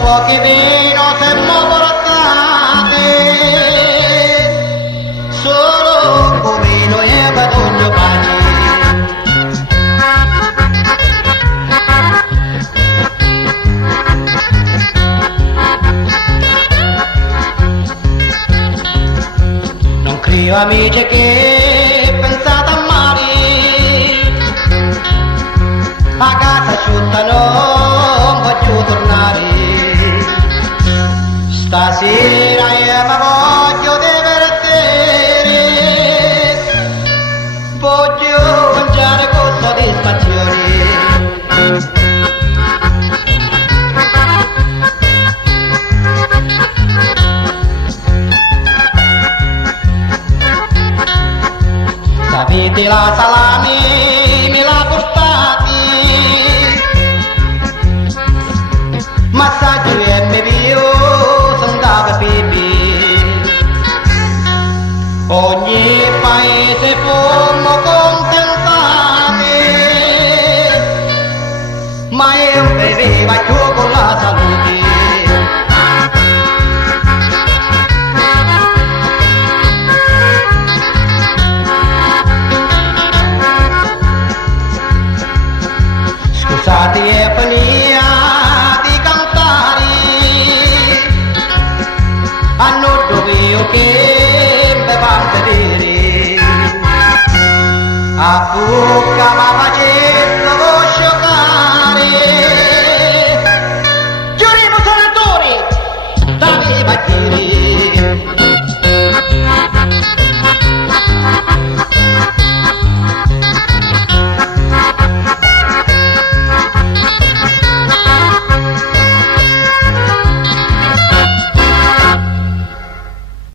po' che vino siamo portati, solo un po' vino e badogno pani. Non credo amici che pensate a male, a casa asciutta non voglio tornare. Stasera io mi voglio divertire, voglio mangiare con soddisfazione. Sapete la salami me la portati, massaggio e mi vio andava pipì. Ogni paese fumo contentati, ma io beveva più con la salute. Scusate è finita di cantare, hanno dovuto che mi fa vedere, a bocca ma facendo scioccare, giuriamo senatori, doveva dire.